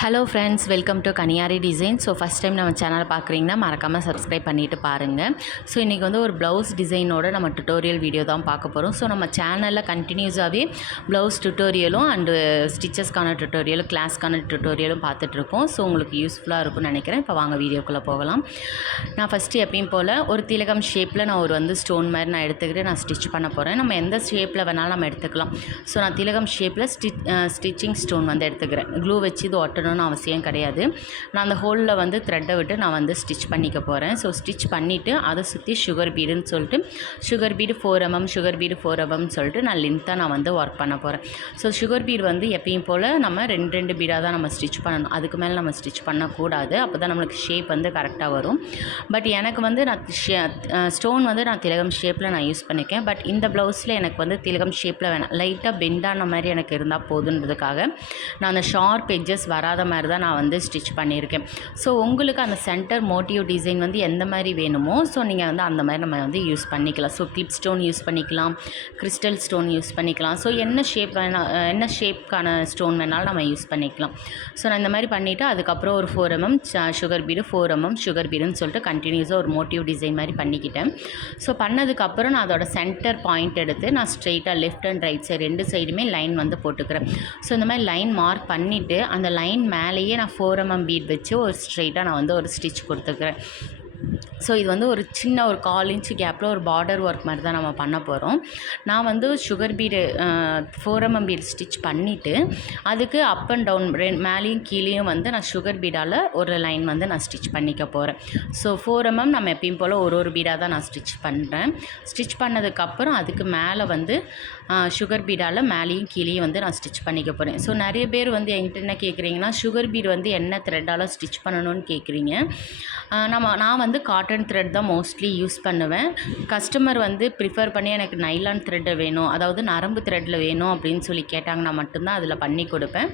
Hello friends welcome to Kaniyari design so first time நம்ம channel பார்க்குறீங்கன்னா மறக்காமல் subscribe பண்ணிவிட்டு பாருங்கள் ஸோ இன்றைக்கி வந்து ஒரு ப்ளவுஸ் டிசைனோட நம்ம டுட்டோரியல் வீடியோ தான் பார்க்க போகிறோம் ஸோ நம்ம சேனலில் கண்டினியூஸாகவே ப்ளவுஸ் டுட்டோரியலும் அண்டு ஸ்டிச்சஸ்க்கான டுட்டோரியலும் கிளாஸ்க்கான டுட்டோரியலும் பார்த்துட்ருக்கோம் ஸோ உங்களுக்கு யூஸ்ஃபுல்லாக இருக்கும்னு நினைக்கிறேன். இப்போ வாங்க வீடியோக்குள்ளே போகலாம். நான் ஃபஸ்ட்டு எப்பயும் போல் ஒரு திலகம் ஷேப்பில் நான் ஒரு வந்து ஸ்டோன் மாதிரி நான் எடுத்துக்கிட்டு நான் ஸ்டிச் பண்ண போகிறேன் நம்ம எந்த ஷேப்பில் வேணாலும் நம்ம எடுத்துக்கலாம். ஸோ நான் திலகம் ஷேப்பில் ஸ்டிச் ஸ்டிச்சிங் ஸ்டோன் வந்து எடுத்துக்கிறேன். க்ளூ வச்சு இது மாட்டணும்னு அவசியம் கிடையாது. நான் அந்த ஹோலில் வந்து த்ரெட்டை விட்டு நான் வந்து ஸ்டிச் பண்ணிக்க போகிறேன் ஸோ ஸ்டிச் பண்ணிவிட்டு அதை சுற்றி சுகர் பீடுன்னு சொல்லிட்டு sugar bead four mm sugar bead four mm சொல்லிட்டு நான் லென்த்தாக நான் வந்து ஒர்க் பண்ண போகிறேன் ஸோ சுகர் பீடு வந்து எப்பயும் போல் நம்ம ரெண்டு ரெண்டு பீடாக தான் நம்ம ஸ்டிச் பண்ணணும். அதுக்கு மேலே நம்ம ஸ்டிச் பண்ணக்கூடாது. அப்போ தான் நம்மளுக்கு ஷேப் வந்து கரெக்டாக வரும். பட் எனக்கு வந்து நான் ஸ்டோன் வந்து நான் திலகம் ஷேப்பில் நான் யூஸ் பண்ணியிருக்கேன் பட் இந்த ப்ளவுஸில் எனக்கு வந்து திலகம் ஷேப்பில் வேணாம். லைட்டாக பெண்டான மாதிரி எனக்கு இருந்தால் போதுன்றதுக்காக நான் அந்த ஷார்ப் எட்ஜஸ் இல்லாத மாதிரி தான் நான் வந்து ஸ்டிச் பண்ணியிருக்கேன். ஸோ உங்களுக்கு அந்த சென்டர் மோட்டிவ் டிசைன் வந்து எந்த மாதிரி வேணுமோ ஸோ நீங்கள் வந்து அந்த மாதிரி நம்ம வந்து யூஸ் பண்ணிக்கலாம். ஸோ கிளிப் ஸ்டோன் யூஸ் பண்ணிக்கலாம் கிறிஸ்டல் ஸ்டோன் யூஸ் பண்ணிக்கலாம். ஸோ என்ன ஷேப் வேணால் என்ன ஷேப்க்கான ஸ்டோன் வேணாலும் நம்ம யூஸ் பண்ணிக்கலாம். ஸோ நான் இந்த மாதிரி பண்ணிவிட்டு அதுக்கப்புறம் ஒரு four mm sugar bead four mm sugar பீடுன்னு சொல்லிட்டு கண்டினியூஸாக ஒரு மோட்டிவ் டிசைன் மாதிரி பண்ணிக்கிட்டேன். ஸோ பண்ணதுக்கப்புறம் நான் அதோட சென்டர் பாயிண்ட் எடுத்து நான் ஸ்ட்ரெயிட்டாக லெஃப்ட் அண்ட் ரைட் சைடு ரெண்டு சைடுமே லைன் வந்து போட்டுக்கிறேன். ஸோ இந்த மாதிரி லைன் மார்க் பண்ணிவிட்டு அந்த லைன் மேலேயே நான் ஃபோர் எம்எம் பீட் வச்சு ஒரு ஸ்ட்ரெயிட்டாக நான் வந்து ஒரு ஸ்டிச் கொடுத்துக்கிறேன். ஸோ இது வந்து ஒரு சின்ன ஒரு கால் இன்ச்சு கேப்பில் ஒரு பார்டர் ஒர்க் மாதிரி தான் நம்ம பண்ண போகிறோம் நான் வந்து sugar bead four mm bead stitch பண்ணிவிட்டு அதுக்கு அப் அண்ட் டவுன் ரெ மேலேயும் கீழேயும் வந்து நான் சுகர் பீடால் ஒரு லைன் வந்து நான் ஸ்டிச் பண்ணிக்க போகிறேன் ஸோ ஃபோர் எம்எம் நம்ம எப்பயும் போல் ஒரு ஒரு பீடாக தான் நான் ஸ்டிச் பண்ணுறேன் ஸ்டிச் பண்ணதுக்கப்புறம் அதுக்கு மேலே வந்து சுகர் பீடால் மேலேயும் கீழேயும் வந்து நான் ஸ்டிச் பண்ணிக்க போகிறேன் ஸோ நிறைய பேர் வந்து என்கிட்ட என்ன கேட்குறீங்கன்னா சுகர் பீடு வந்து என்ன த்ரெட்டால் ஸ்டிச் பண்ணணும்னு கேட்குறீங்க நம்ம நான் வந்து காட்டன் காட்டன் த்ரெட் தான் மோஸ்ட்லி யூஸ் பண்ணுவேன். கஸ்டமர் வந்து ப்ரிஃபர் பண்ணி எனக்கு நைலான் த்ரெட்டை வேணும் அதாவது நரம்பு த்ரெட்டில் வேணும் அப்படின்னு சொல்லி கேட்டாங்கன்னா மட்டும்தான் அதில் பண்ணி கொடுப்பேன்.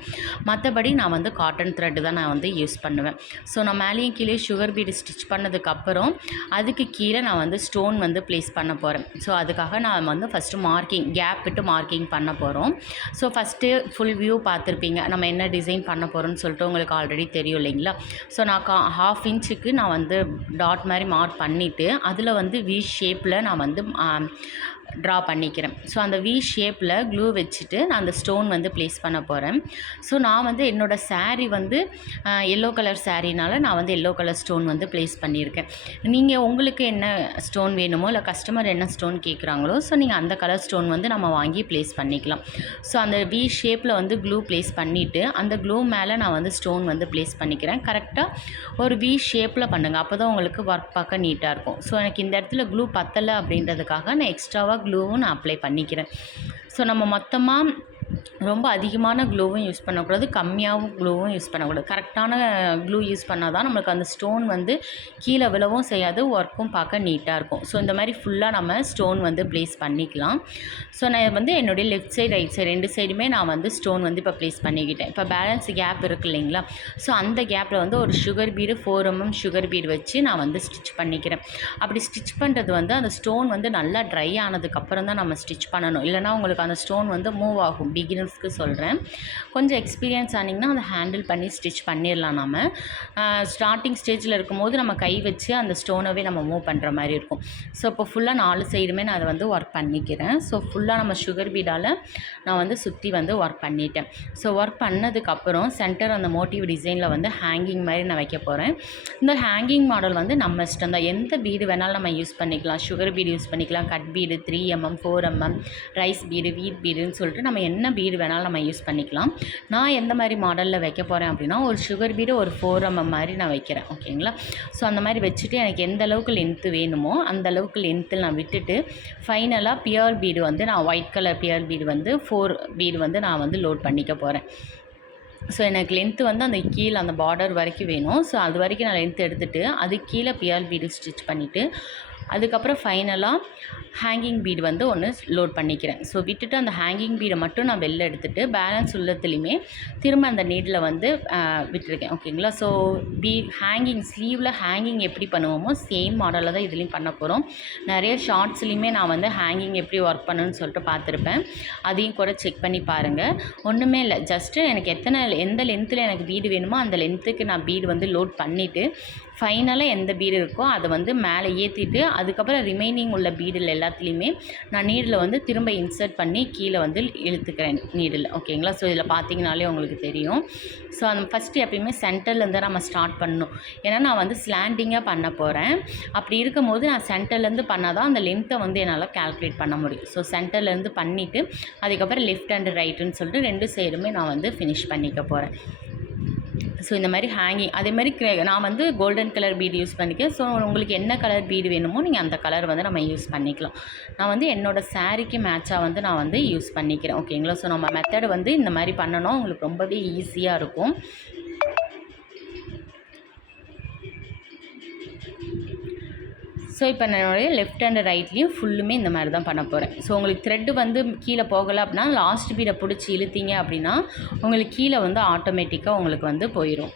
மற்றபடி நான் வந்து காட்டன் த்ரெட்டு தான் நான் வந்து யூஸ் பண்ணுவேன். ஸோ நான் மேலேயும் கீழே சுகர் பீடு ஸ்டிச் பண்ணதுக்கப்புறம் அதுக்கு கீழே நான் வந்து ஸ்டோன் வந்து ப்ளேஸ் பண்ண போகிறேன் ஸோ அதுக்காக நான் வந்து ஃபஸ்ட்டு மார்க்கிங் கேப் விட்டு மார்க்கிங் பண்ண போகிறோம் ஸோ ஃபஸ்ட்டு ஃபுல் வியூ பார்த்துருப்பீங்க. நம்ம என்ன டிசைன் பண்ண போகிறோம்னு சொல்லிட்டு உங்களுக்கு ஆல்ரெடி தெரியும் இல்லைங்களா? ஸோ நான் கா ஹாஃப் இன்ச்சுக்கு நான் வந்து டாட் மாதிரி மார்க் பண்ணிவிட்டு அதில் வந்து வி ஷேப்பில் நான் வந்து ட்ரா பண்ணிக்கிறேன். ஸோ அந்த வி ஷேப்பில் க்ளூ வச்சுட்டு நான் அந்த ஸ்டோன் வந்து ப்ளேஸ் பண்ண போகிறேன் ஸோ நான் வந்து என்னோடய சாரீ வந்து எல்லோ கலர் சாரீனால நான் வந்து எல்லோ கலர் ஸ்டோன் வந்து ப்ளேஸ் பண்ணியிருக்கேன். நீங்கள் உங்களுக்கு என்ன ஸ்டோன் வேணுமோ இல்லை கஸ்டமர் என்ன ஸ்டோன் கேட்குறாங்களோ ஸோ நீங்கள் அந்த கலர் ஸ்டோன் வந்து நம்ம வாங்கி ப்ளேஸ் பண்ணிக்கலாம். ஸோ அந்த வி ஷேப்பில் வந்து க்ளூ ப்ளேஸ் பண்ணிவிட்டு அந்த க்ளூ மேலே நான் வந்து ஸ்டோன் வந்து ப்ளேஸ் பண்ணிக்கிறேன். கரெக்டாக ஒரு வி ஷேப்பில் பண்ணுங்கள் அப்போ தான் உங்களுக்கு ஒர்க் பார்க்க நீட்டாக இருக்கும். ஸோ எனக்கு இந்த இடத்துல க்ளூ பத்தலை அப்படின்றதுக்காக நான் எக்ஸ்ட்ராவாக க்ளூவும் நான் அப்ளை பண்ணிக்கிறேன். ஸோ நம்ம மொத்தமாக ரொம்ப அதிகமான க்ளூவும் யூஸ் பண்ணக்கூடாது கம்மியாகவும் க்ளூவும் யூஸ் பண்ணக்கூடாது. கரெக்டான க்ளூ யூஸ் பண்ணால் தான் நம்மளுக்கு அந்த ஸ்டோன் வந்து கீழே விழவும் செய்யாது ஒர்க்கும் பார்க்க நீட்டாக இருக்கும். ஸோ இந்த மாதிரி ஃபுல்லாக நம்ம ஸ்டோன் வந்து ப்ளேஸ் பண்ணிக்கலாம். ஸோ நான் வந்து என்னுடைய லெஃப்ட் சைடு ரைட் சைடு ரெண்டு சைடுமே நான் வந்து ஸ்டோன் வந்து இப்போ ப்ளேஸ் பண்ணிக்கிட்டேன். இப்போ பேலன்ஸ் கேப் இருக்குது இல்லைங்களா? ஸோ அந்த கேப்பில் வந்து ஒரு sugar bead four mm sugar bead வச்சு நான் வந்து ஸ்டிச் பண்ணிக்கிறேன். அப்படி ஸ்டிச் பண்ணுறது வந்து அந்த ஸ்டோன் வந்து நல்லா ட்ரை ஆனதுக்கப்புறம் தான் நம்ம ஸ்டிச் பண்ணணும். இல்லைனா உங்களுக்கு அந்த ஸ்டோன் வந்து மூவ் ஆகும். பிக் பிகினர்ஸ்க்கு சொல்கிறேன் கொஞ்சம் எக்ஸ்பீரியன்ஸ் ஆனிங்கன்னா அதை ஹேண்டில் பண்ணி ஸ்டிச் பண்ணிடலாம் நம்ம ஸ்டார்டிங் ஸ்டேஜில் இருக்கும்போது நம்ம கை வச்சு அந்த ஸ்டோனவே நம்ம மூவ் பண்ணுற மாதிரி இருக்கும். ஸோ இப்போ ஃபுல்லாக நாலு சைடுமே நான் அதை வந்து ஒர்க் பண்ணிக்கிறேன். ஸோ ஃபுல்லாக நம்ம சுகர் பீடால் நான் வந்து சுற்றி வந்து ஒர்க் பண்ணிட்டேன். ஸோ ஒர்க் பண்ணதுக்கப்புறம் சென்டர் அந்த மோட்டிவ் டிசைனில் வந்து ஹேங்கிங் மாதிரி நான் வைக்க போகிறேன் இந்த ஹேங்கிங் மாடல் வந்து நம்ம இஷ்டம் தான். எந்த பீடு வேணாலும் நம்ம யூஸ் பண்ணிக்கலாம். சுகர் பீடு யூஸ் பண்ணிக்கலாம். Cut bead three mm four mm rice bead wheat பீடுன்னு சொல்லிட்டு நம்ம என்ன பீடு வேணாலும் நம்ம யூஸ் பண்ணிக்கலாம். நான் எந்த மாதிரி மாடலில் வைக்க போகிறேன் அப்படின்னா ஒரு சுகர் பீடு ஒரு ஃபோர் எம்எம் மாதிரி நான் வைக்கிறேன் ஓகேங்களா? ஸோ அந்த மாதிரி வச்சுட்டு எனக்கு எந்த அளவுக்கு லென்த்து வேணுமோ அந்த அளவுக்கு லென்த்தில் நான் விட்டுட்டு ஃபைனலாக பியர் பீடு வந்து நான் ஒயிட் கலர் பியர் பீடு வந்து ஃபோர் பீடு வந்து நான் வந்து லோட் பண்ணிக்க போகிறேன் ஸோ எனக்கு லென்த்து வந்து அந்த கீழே அந்த பார்டர் வரைக்கும் வேணும். ஸோ அது வரைக்கும் நான் லென்த் எடுத்துகிட்டு அது கீழே பியர் பீடு ஸ்டிச் பண்ணிவிட்டு அதுக்கப்புறம் ஃபைனலாக ஹேங்கிங் பீடு வந்து ஒன்று லோட் பண்ணிக்கிறேன். ஸோ விட்டுட்டு அந்த ஹேங்கிங் பீடை மட்டும் நான் வெளில எடுத்துகிட்டு பேலன்ஸ் உள்ளத்துலேயுமே திரும்ப அந்த நீடில் வந்து விட்டுருக்கேன். ஓகேங்களா ஸோ பீ ஹேங்கிங் ஸ்லீவில் ஹேங்கிங் எப்படி பண்ணுவோமோ சேம் மாடலில் தான் இதுலேயும் பண்ண போகிறோம் நிறைய ஷார்ட்ஸ்லேயுமே நான் வந்து ஹேங்கிங் எப்படி ஒர்க் பண்ணணும்னு சொல்லிட்டு பார்த்துருப்பேன். அதையும் கூட செக் பண்ணி பாருங்கள் ஒன்றுமே இல்லை. ஜஸ்ட்டு எனக்கு எத்தனை எந்த லென்த்தில் எனக்கு பீடு வேணுமோ அந்த லென்த்துக்கு நான் பீடு வந்து லோட் பண்ணிவிட்டு ஃபைனலாக எந்த பீடு இருக்கோ அதை வந்து மேலே ஏற்றிட்டு அதுக்கப்புறம் ரிமைனிங் உள்ள பீடில் எல்லாத்துலேயுமே நான் நீடில் வந்து திரும்ப இன்சர்ட் பண்ணி கீழே வந்து இழுத்துக்கிறேன் நீடில் ஓகேங்களா ஸோ இதில் பார்த்தீங்கனாலே உங்களுக்கு தெரியும். ஸோ அந்த ஃபஸ்ட்டு எப்பயுமே சென்டர்லேருந்து நம்ம ஸ்டார்ட் பண்ணணும். ஏன்னா நான் வந்து ஸ்லாண்டிங்காக பண்ண போகிறேன் அப்படி இருக்கும்போது நான் சென்டர்லேருந்து பண்ணால் தான் அந்த லென்த்தை வந்து என்னால் கால்குலேட் பண்ண முடியும். ஸோ சென்டர்லேருந்து பண்ணிவிட்டு அதுக்கப்புறம் லெஃப்ட் அண்ட் ரைட்டுன்னு சொல்லிட்டு ரெண்டு சைடுமே நான் வந்து ஃபினிஷ் பண்ணிக்க போகிறேன் ஸோ இந்த மாதிரி ஹேங்கிங் அதே மாதிரி க்ரே- நான் வந்து கோல்டன் கலர் பீடு யூஸ் பண்ணிக்கேன். ஸோ உங்களுக்கு என்ன கலர் பீடு வேணுமோ நீங்கள் அந்த கலர் வந்து நம்ம யூஸ் பண்ணிக்கலாம். நான் வந்து என்னோடய சாரீக்கு மேட்சாக வந்து நான் வந்து யூஸ் பண்ணிக்கிறேன். ஓகேங்களா ஸோ நம்ம மெத்தட் வந்து இந்த மாதிரி பண்ணணும். உங்களுக்கு ரொம்பவே ஈஸியாக இருக்கும். ஸோ இப்போ என்னுடைய லெஃப்ட் அண்ட் ரைட்லேயும் ஃபுல்லுமே இந்த மாதிரி தான் பண்ண போகிறேன் ஸோ உங்களுக்கு த்ரெட்டு வந்து கீழே போகலை அப்படின்னா லாஸ்ட் பீடை பிடிச்சி இழுத்தீங்க அப்படின்னா உங்களுக்கு கீழே வந்து ஆட்டோமேட்டிக்காக உங்களுக்கு வந்து போயிடும்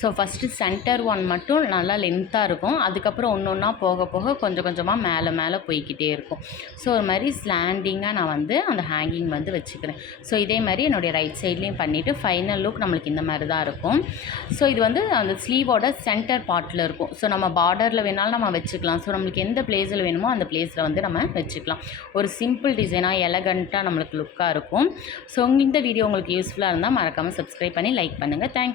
ஸோ ஃபஸ்ட்டு சென்டர் ஒன் மட்டும் நல்லா லென்த்தாக இருக்கும். அதுக்கப்புறம் ஒன்று ஒன்றா போக போக கொஞ்சம் கொஞ்சமாக மேலே மேலே போய்கிட்டே இருக்கும். ஸோ ஒரு மாதிரி ஸ்லாண்டிங்காக நான் வந்து அந்த ஹேங்கிங் வந்து வச்சுக்கிறேன். ஸோ இதே மாதிரி என்னுடைய ரைட் சைட்லேயும் பண்ணிவிட்டு ஃபைனல் லுக் நம்மளுக்கு இந்த மாதிரி தான் இருக்கும். ஸோ இது வந்து அந்த ஸ்லீவோட சென்டர் பார்ட்டில் இருக்கும். ஸோ நம்ம பார்டரில் வேணாலும் நம்ம வச்சுக்கலாம். ஸோ நம்மளுக்கு எந்த பிளேஸில் வேணுமோ அந்த பிளேஸில் வந்து நம்ம வச்சுக்கலாம். ஒரு சிம்பிள் டிசைனாக எலகண்ட்டாக நம்மளுக்கு லுக்காக இருக்கும். ஸோ இந்த வீடியோ உங்களுக்கு யூஸ்ஃபுல்லாக இருந்தால் மறக்காமல் சப்ஸ்கிரைப் பண்ணி லைக் பண்ணுங்கள் தேங்க்